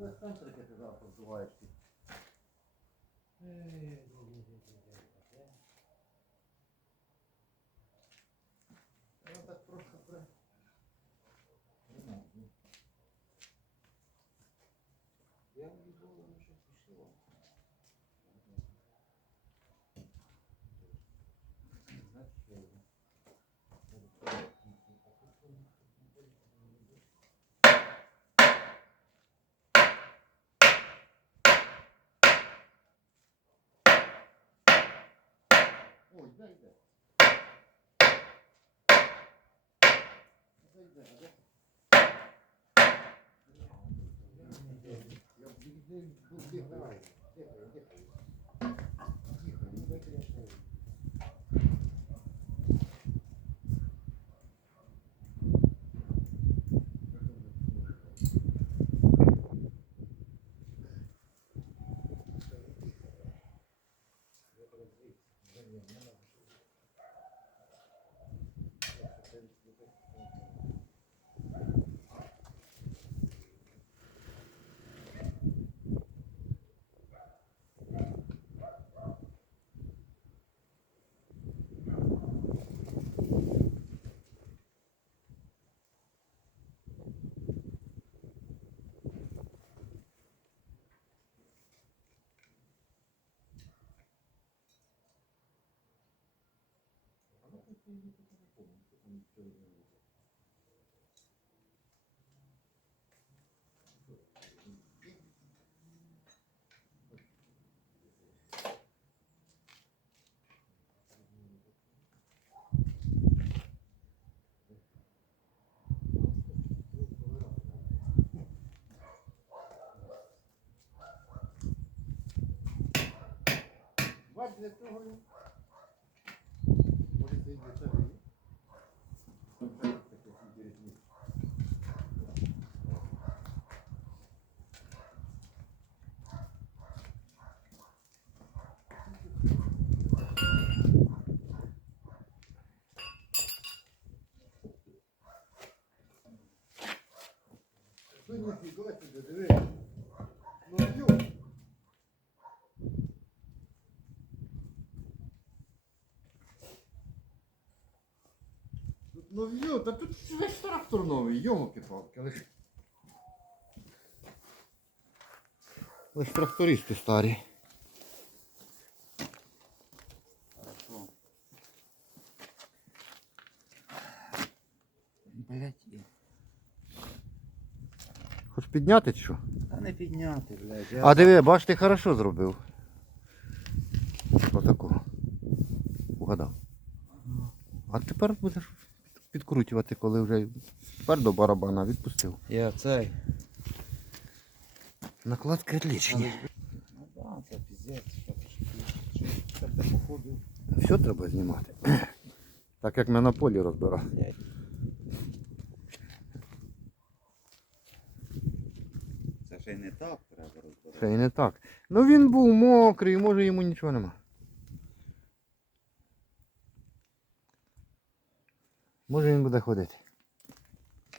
Ось центрики ти зараз роздуваєш. Ну так просто при... Я не було, ну що пішло. Значить, я йду. Ой, дай, дай. Я для цього він. Може, це і для цього є. Таке інтересне. Ну, ніфіга себе, диви. Ну, ю. Тут нов'ю, та тут весь трактор новий, йомки палки лиш. Лиш трактористи старі. Блять, Хоч підняти чи що? та не підняти, блядь. Я... А диви, бач, ти хорошо зробив. Отакого. Угадав. А тепер будеш підкручувати, коли вже тепер до барабана відпустив. Я цей. Накладки отличні. Ну да, це піздець. походу. Все треба знімати. Так як ми на полі розбирали. Це ще й не так треба розбирати. Це і не так. Ну він був мокрий, може йому нічого нема. Може він буде ходити.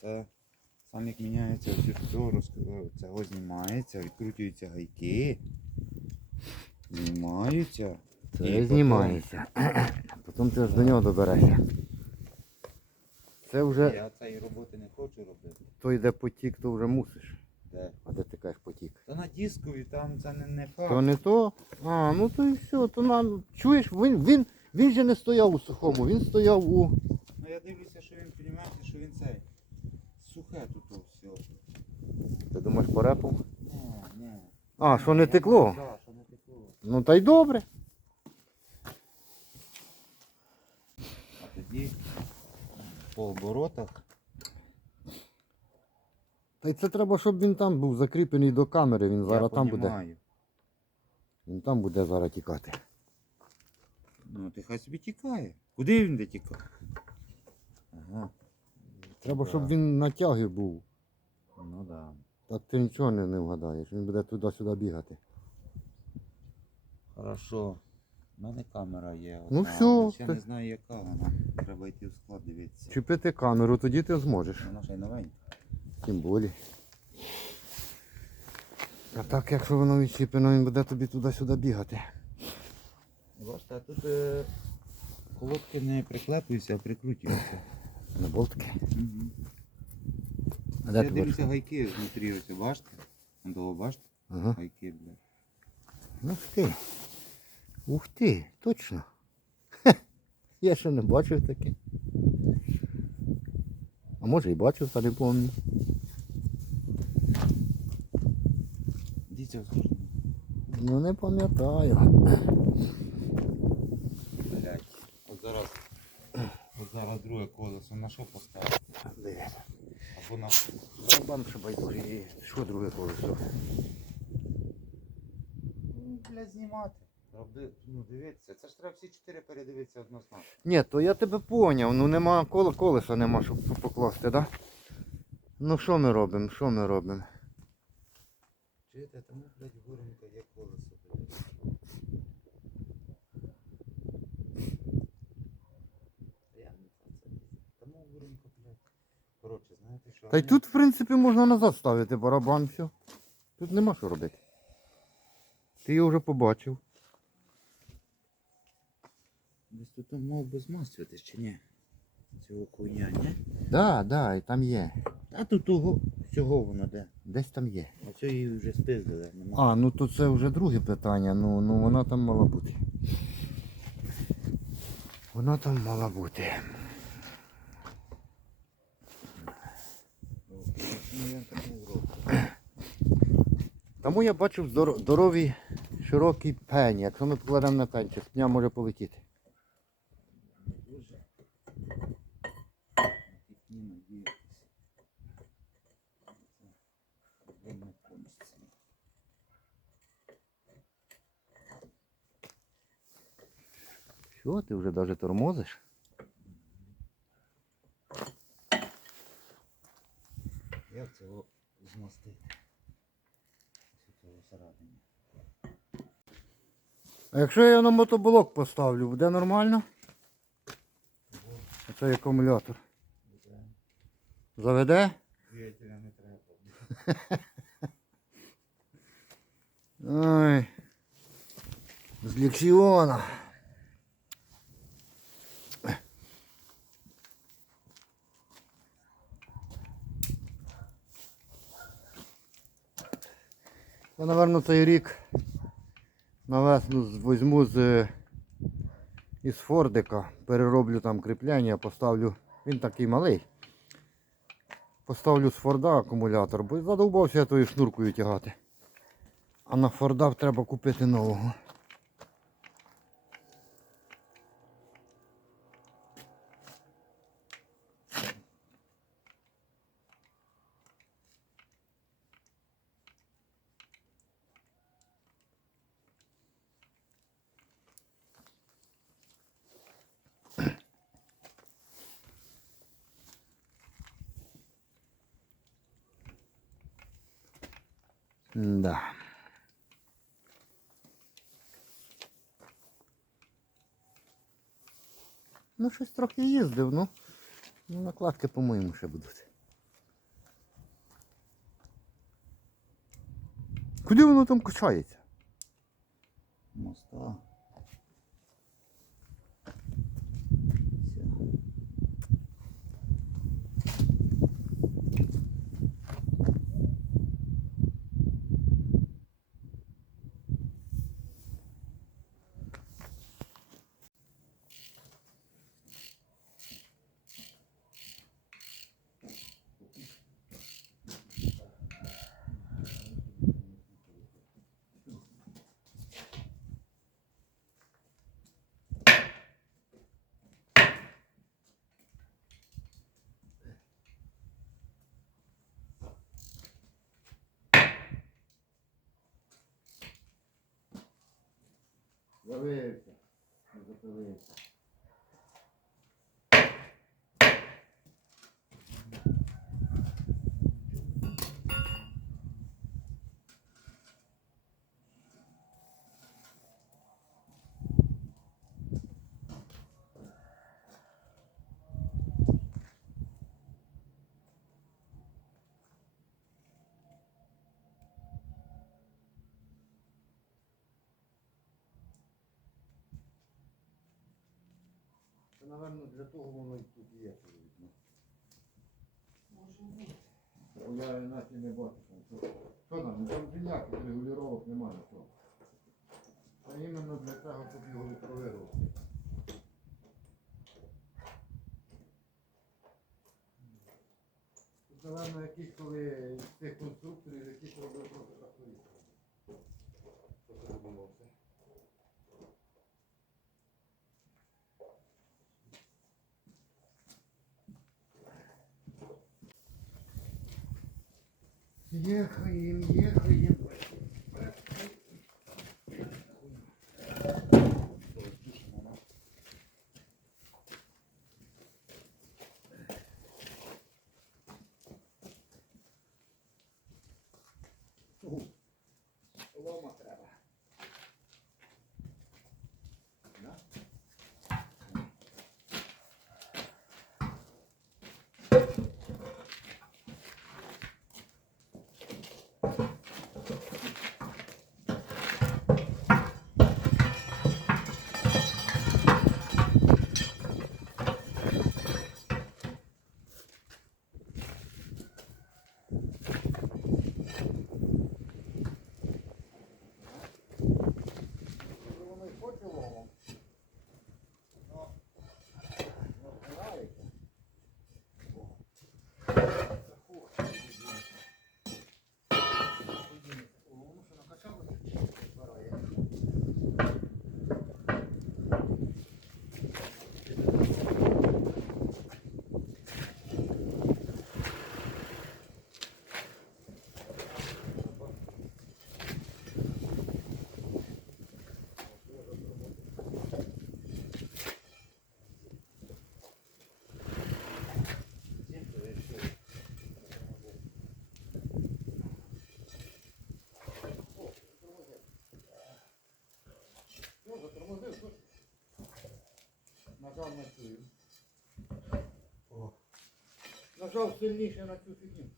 Це сам як міняється ось все, розказав, цього знімається, відкручуються гайки. Знімаються. Це І знімається. Потім ти ж до нього доберешся. Це вже Я цієї роботи не хочу робити. той, де потік, то вже мусиш. Де? А де ти кажеш потік? Та на дискові там це не, не факт. То не то. А, ну то і все, то нам. Чуєш, він, він, він же не стояв у сухому, він стояв у. Ну я дивлюся, що він, розумієте, що він цей. Сухе тут все. Ти думаєш порепав? Ні, ні. А, що не текло? Так, що не текло. Ну та й добре. А тоді по оборотах. Та й це треба, щоб він там був закріплений до камери, він зараз я там буде. понімаю. Він там буде зараз тікати. Ну, ти хай собі тікає. Куди він де тікає? Ага. Треба, щоб він на тягі був. Ну да. Так ти нічого не, не вгадаєш. Він буде туди-сюди бігати. Хорошо. У мене камера є. Ну одна, всьо, але Ще ти- не знаю, яка вона. Треба йти в склад дивитися. Чіпити камеру, тоді ти зможеш. Вона ще й новенька. Тим болі. А так, якщо воно відчіплено, він буде тобі туди-сюди бігати. Бачите, а тут е, колодки не приклеплюються, а прикрутюються. На болтики. Угу. А де Я дивлюся гайки внутрі, ось, бачите? До, бачите? Ага. Гайки, блядь. Ух ти. Ух ти, точно. Хе, Я ще не бачив таке. А може і бачив, та не. Дивіться, слушай. Ну не пам'ятаю. Блядь. От зараз. Зараз друге колесо на що поставити? Дивись. Або на. Барабан що байдужий. Що друге колесо? Ну, блядь, знімати. Ну дивіться, це ж треба всі чотири передивитися однозначно. Ні, то я тебе поняв, ну нема коло, колеса нема, щоб покласти, да? Ну що ми робимо? Що ми робимо? Чуєте, тому, блядь, горенько є колесо, блядь. Я не знаю, це. Тому горенько, блядь. Коротше, знаєте що? Та й тут, в принципі, можна назад ставити барабан, все. Тут нема що робити. Ти його вже побачив. Десь тут мав би змастюватись чи ні? Цього хуйня, ні? Да, да, і там є. А тут того, всього воно де. Десь там є. А це її вже спиздили, нема. А, ну то це вже друге питання. Ну, ну вона там мала бути. Вона там мала бути. Ну, я такий урод. Тому я бачив здоро- здоровий широкий пень. Якщо ми покладемо на пень, чи пня може полетіти. Що, ти вже навіть тормозиш? Як цього змастити? Всередині. А якщо я його на мотоблок поставлю, буде нормально? Оцей акумулятор. Заведе? Двигателя не треба. Ой. З лексіона. Я, напевно, цей рік на весну візьму з із Фордика, перероблю там кріплення, поставлю. Він такий малий. Поставлю з Форда акумулятор, бо задовбався я тою шнуркою тягати. А на Форда треба купити нового. Да. Ну, щось трохи їздив, ну. Ну, накладки, по-моєму, ще будуть. Куди воно там качається? Моста. Все. Завився. Запилився. Це, напевно, для того воно і тут є. видно. Бо я іначе не бачу. Що, там, там ніяких регулювання немає. Що. Це іменно для того, щоб його відпровирувати. Тут, напевно, якісь коли тих конструкторів, які робили просто трактористи. 也可以，你也可。Нажав сильніше на цю фігню.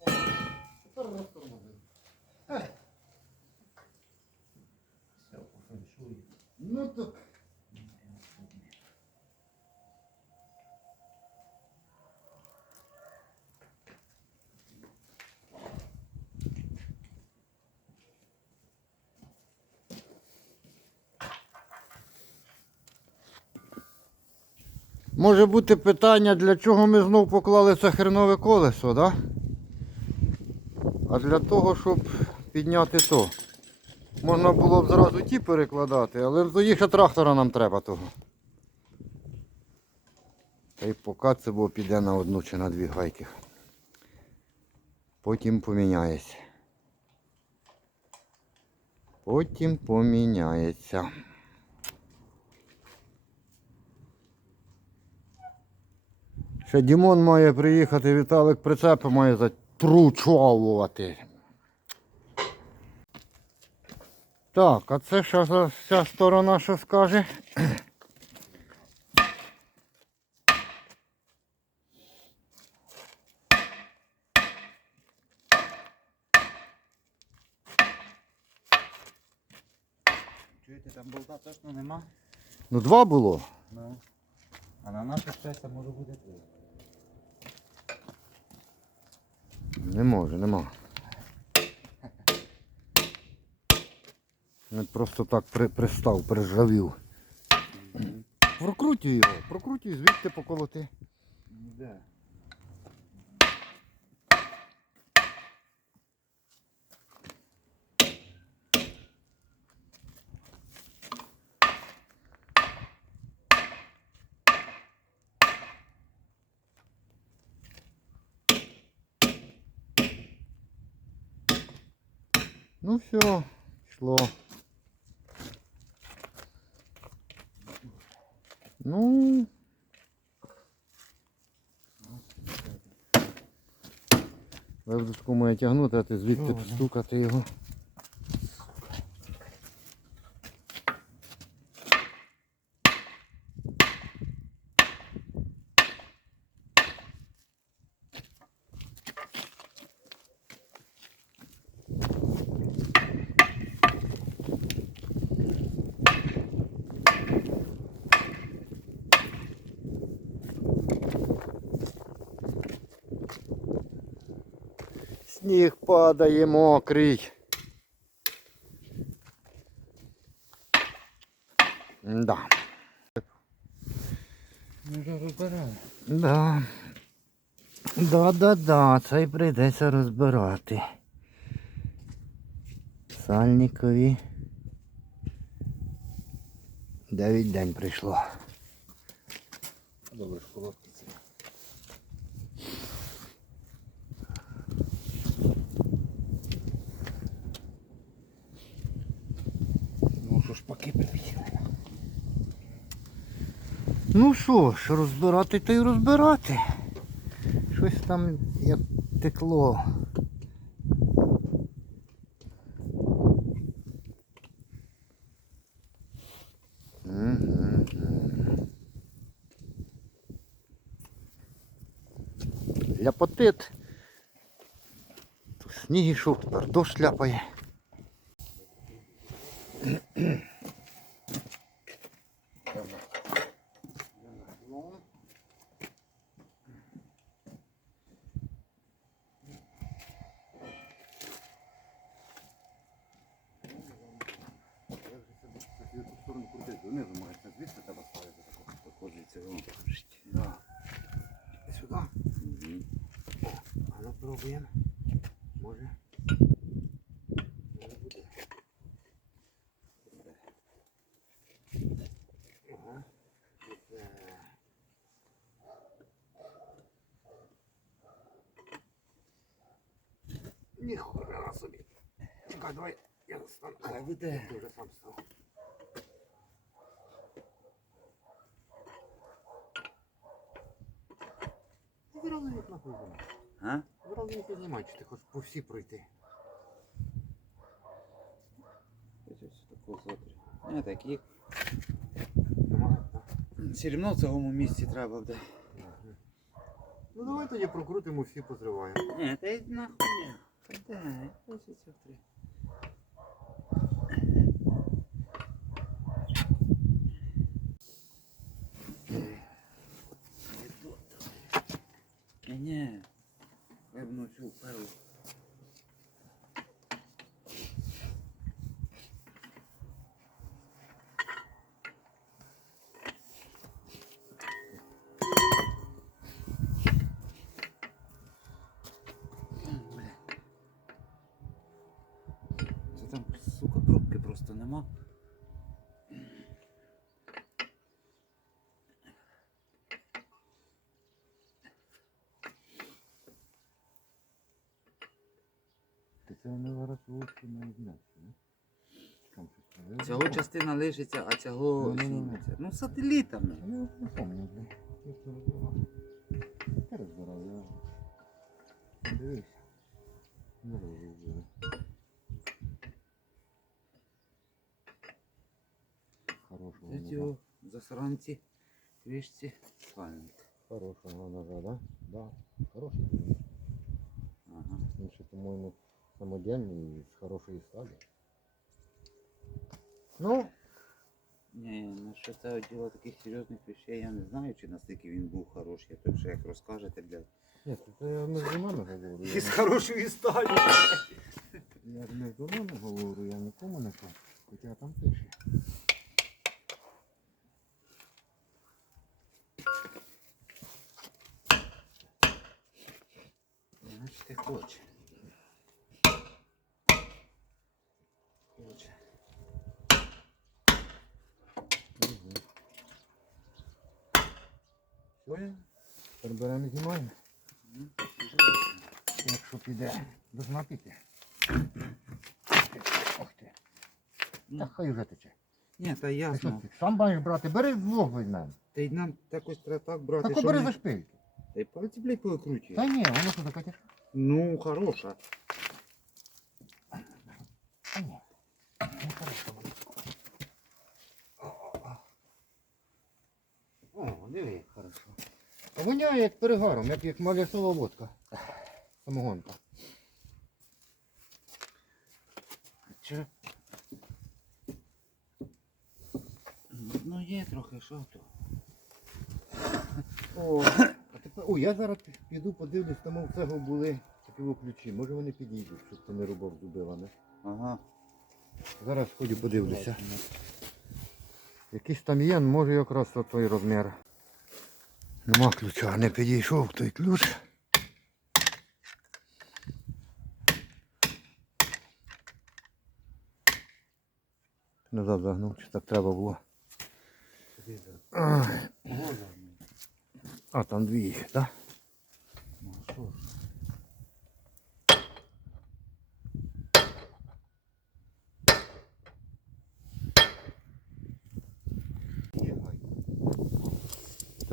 О, Тепер розтормозив. Ех, Все, по феншую. Ну так. Може бути питання, для чого ми знов поклали це хренове колесо, да? А для того, щоб підняти то. Можна було б зразу ті перекладати, але тоді ще трактора нам треба того. Та й поки це бо піде на одну чи на дві гайки. Потім поміняється. Потім поміняється. Ще Дімон має приїхати, Віталик прицепи має затручовувати. Так, а це що за ця сторона що скаже? Чуєте, там болта точно нема? Ну два було. Ну. А на наше щастя може бути три. Не може, нема. Не просто так при, пристав, прижавів. Прокрутюй його, прокрутюй, звідти поколоти. Ніде. Ну все, шло. Ну. Левдочку має тягнути, а ти звідти стукати його. Сніг падає мокрий. Да. Ми вже розбирали. Да. Да, да, да, це й прийдеться розбирати. Сальникові. Дев'ять день прийшло. Добре, ж колодки це. Ну що ж паки прилетіли. Ну що ж, розбирати то й розбирати. Щось там як текло. Ляпотит. Сніг ішов, тепер дощ ляпає. пробуємо. Може. Не буде. Ага. Оце. Ніхуя собі. Чекай, давай я стану. Хай веде. Ти вже сам став. Зразу їх нахуй знімай. А? Зразу їх і знімай, чи ти хочеш по всі пройти. Не такі. Все одно в цьому місці треба буде. Ну давай тоді прокрутимо всі позриваємо. Ні, та й нахуй. Де? Ось ці три. Ні, ні. Певно, цю певну. Це там, сука, пробки просто нема. Ти це вони зараз вовки не однеться, не? Там щось. Цього частина лишиться, а цього Ну-ну-ну. зніметься. Ну, сателітами. Я не пам'ятаю. Я це розбирав. Ти розбирав, я... Дивись. Не розбирав. Хорошого Це ножа. цього засранці, вишці, спальник. Хорошого ножа, да? Да. Хороший. Ага. Він ще, по-моєму, самодільний і з хорошої сталі. Ну, Ні, насчет цього діла таких серйозних речей я не знаю, чи настільки він був хороший, а то ще як розкажете, блядь. ні, це я не з домами говорю. Із хорошої сталі. не- я не з домами говорю, я нікому не кажу. Хоча там пише. Значить, ти хоче. Хоче. Угу. Все, тепер беремо і знімаємо. Ну, Якщо піде, должна піти. Ох ти. Та хай вже тече. Ні, та що ясно. ти сам маєш брати, бери двох візьмемо. Та й нам якось треба так брати, Так що бери ми... за шпильки. Та й пальці, блядь, повикручує. Та ні, воно що тяжке? Ну, хороша. Та ні. Ну, хорошо. О, диви, воняє як перегаром, як, як малясова водка. Самогонка. Чо? Ну, є трохи, що то. О, а тепер, о, я зараз піду подивлюсь, там у цього були такі ключі. Може вони підійдуть, щоб ти не рубав зубилами. Ага. Зараз сходю подивлюся. Якийсь там є, може якраз той розмір. Нема ключа, не підійшов той ключ. Назад загнув, чи так треба було. А, А, там дві їх, так? Ну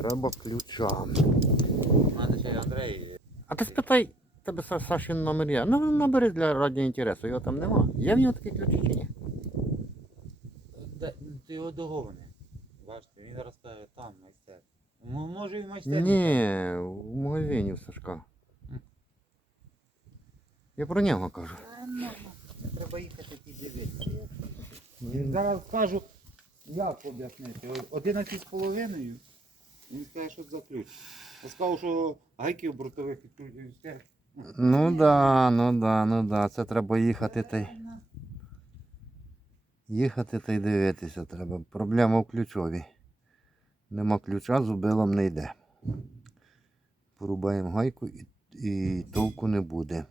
Треба ключа. А ти спитай, тебе Са- Сашин номер є. Ну набери для раді інтересу, його там нема. Є в нього такі ключі чи ні? Ти його догони. Бачите, він зараз каже, там майстер. Може і майстер. Ні, в магазині в Сашка. Я про нього кажу. Треба їхати піддивитися. Він- Зараз скажу, як об'яснити. О- 11 з половиною. Він скаже, що це за ключ. Я сказав, що гайки в бортових відкрутюються. Ну да, ну да, ну да. Це треба їхати та й. Їхати та й дивитися треба. Проблема в ключові. Нема ключа, зубилом не йде. Порубаємо гайку і, і толку не буде.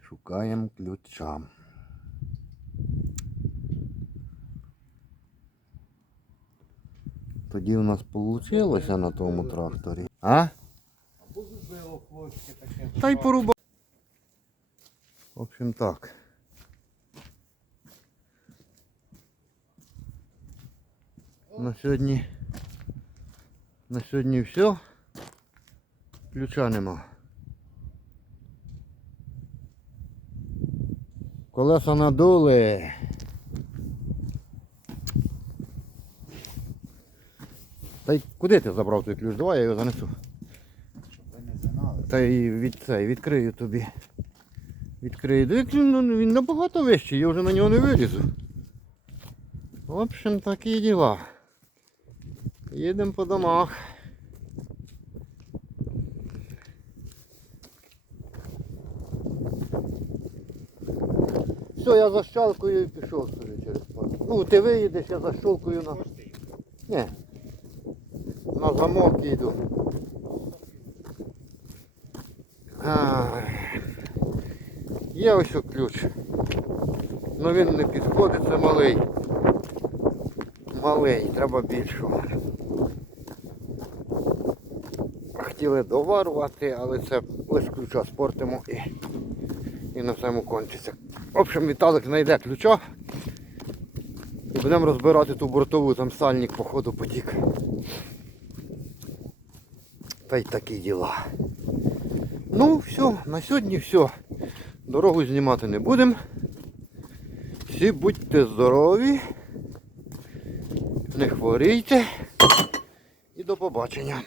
Шукаємо ключа. Тоді у нас вийшло на тому тракторі. А? Та й порубав. В общем так. На сьогодні. На сьогодні все. Ключа нема. Колеса надули. Та й куди ти забрав той ключ? Давай я його занесу. Щоб ви не знали. Та й від цей, відкрию тобі. Відкрию. Дивись, ну, він набагато вищий, я вже на нього не вилізу. В общем, такі діла. Їдемо по домах. Все, я защалкую і пішов собі через парк. Ну, ти виїдеш, я защолкую на. Ні. Замок йду. Є ось ключ. Ну він не підходить, це малий. Малий, треба більшого. Хотіли доварувати, але це лише ключа спортимо і, і на цьому кончиться. В общем, Віталик знайде ключа. І будемо розбирати ту бортову, там сальник походу потік. Та й такі діла. Ну, все, на сьогодні все. Дорогу знімати не будемо. Всі будьте здорові, не хворійте і до побачення.